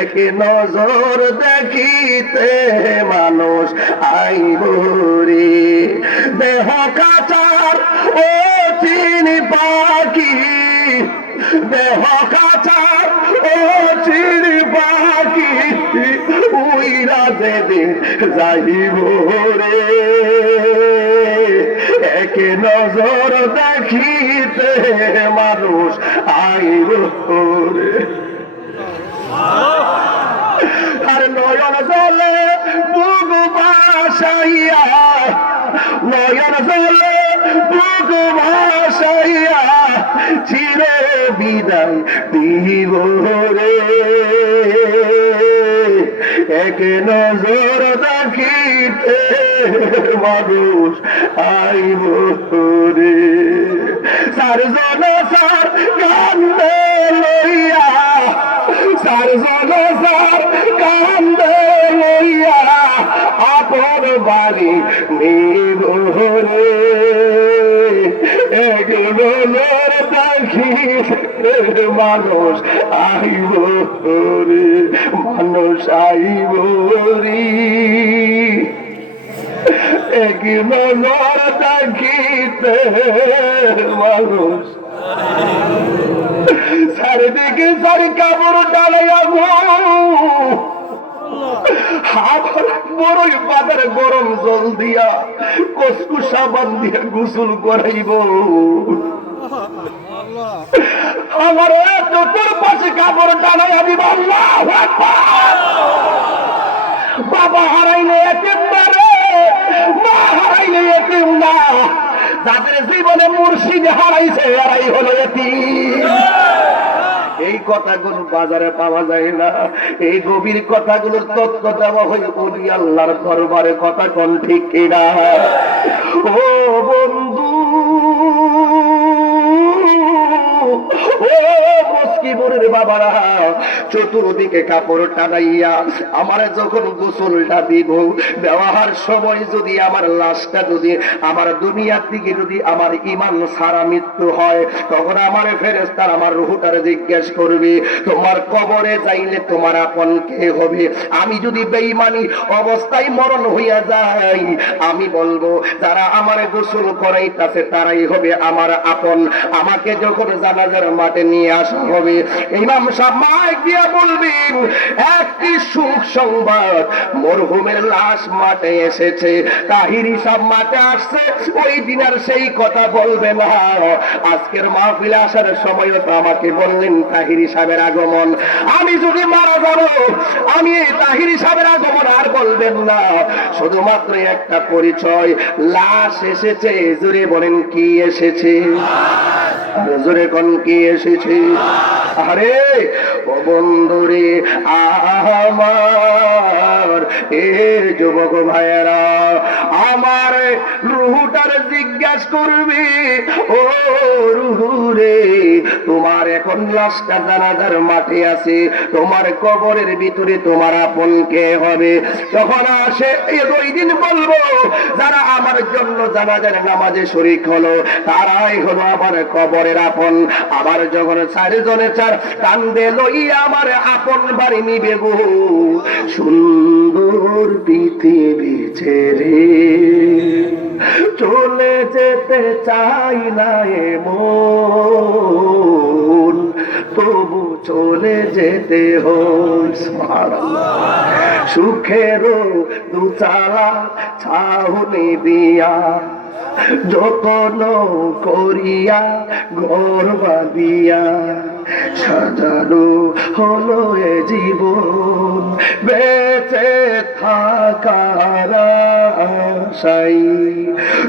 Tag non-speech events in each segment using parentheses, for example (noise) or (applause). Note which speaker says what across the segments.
Speaker 1: এক নজর দেখিতে মানুষ আই রে দেহ কাচার ও চিনি পাখি। দেহ যেদিন যাইব রে। এক নজর দেখিতে মানুষ আইব রে। আর নয়ন জলে বুক বাসাইয়া নয়ন জলে বুক বাসাইয়া চির বিদায় দিব রে। এক নজর দেখিতে মানুষ আইব রে সার জন সার কান্দে লইয়া সার জন সার কান্দে লইয়া, আপন বাড়ি নিব রে মানুষ আইব রে মানুষ আইব রে এক নজর দেখিতে মানুষ। চারিদিকে চারি কাপড় ডালাইয়া গরম জল দিয়া কসকু সাবান দিয়া গোসল করাইব। আমার চতুর কাপড় দিব আল্লাহ বাবা হারাইলে মা হারাইলে না। জীবনে মুর্শিদ হারাইছে, এরাই হলো এতিম। এই কথাগুলো বাজারে পাওয়া যায় না। এই গভীর কথাগুলোর তথ্য দেওয়া হয় ওলি আল্লাহর দরবারে, কথা কোন ঠিক কিনা? ও বন্ধু oh, (laughs) ও মুস্কিবুরের বাবারা? চতুর্দিকে কাপড় টানাইয়া আমার যখন গোসলটা দিব দেওয়ার সময় যদি আমার লাশটা যদি আমার দুনিয়ার দিকে যদি আমার ইমান সারা মৃত্যু হয়, তখন আমার ফেরেস্তার আমার রুহুটারে জিজ্ঞেস করবে, তোমার কবরে যাইলে তোমার আপন কে হবে? আমি যদি বেঈমানি অবস্থায় মরণ হইয়া যাই, আমি বলব, যারা আমার গোসল করাইতাছে তারাই হবে আমার আপন। আমাকে যখন জানাজার মাঠে নিয়ে আসা হবে ইমাম সাহেব দিয়া বলবেন, একটি সুখ সংবাদ, মরহুমের লাশ মাঠে এসেছে, তাহিরি মাঠে আসছে, ওই দিন আর সেই কথা বলবে না। আজকের মাহফিলে আসার সময়ও তো আমাকে বললেন তাহিরি সাহেবের আগমন। আমি যদি মারা যাব, আমি তাহিরি সাহেবের আগমন আর বলবেন না। শুধুমাত্র একটা পরিচয়, লাশ এসেছে, জুড়ে বলেন কি এসেছে? জোরে কন কি এসেছি। আরে ও বন্ধুরে আমার এ যুবক ভাইয়েরা, আমার রুহুটার জিজ্ঞাস করবে, ও রুহুরে তোমার এখন লাশটা জানাজার মাঠে আছে, তোমার কবরের ভিতরে তোমার আপন কে হবে? তখন আসে দুই দিন বলব, যারা আমার জন্য জানাজার নামাজে শরিক হলো, তারাই হলো আমার কবরের আপন। আবার যখন চারিজনে চার কান্দে লইয়া আমার আপন বাড়ি নিবে গো। সুন্দর পৃথিবী ছেড়ে চলে যেতে চাই না এমন তবু চলে যেতে হয় সুখেরও দুচালা ছাউনি দিয়া যতন করিয়া ঘর বাঁধিয়া সাজানো হলো এ জীবন। বেঁচে থাকার আশাই।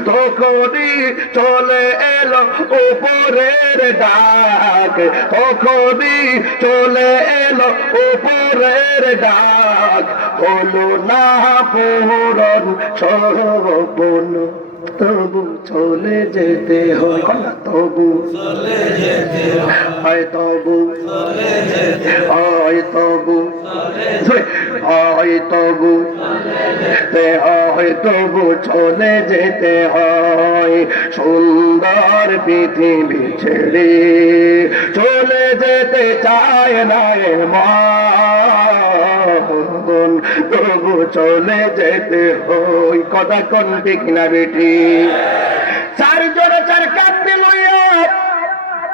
Speaker 1: তখনই চলে এলো উপরের ডাক। তখনই চলে এলো উপরের ডাক। হলো না পূরণ সপন তবু চলে যেতে হয়। তবু হয়। তবু হয়। তবু হয় তবু যেতে হয় তবু চলে যেতে হয়। সুন্দর পৃথিবী ছেড়ে চলে যেতে চায় না এ মন তবু চলে যেতে হই কথা কোন ঠিক না বেটি?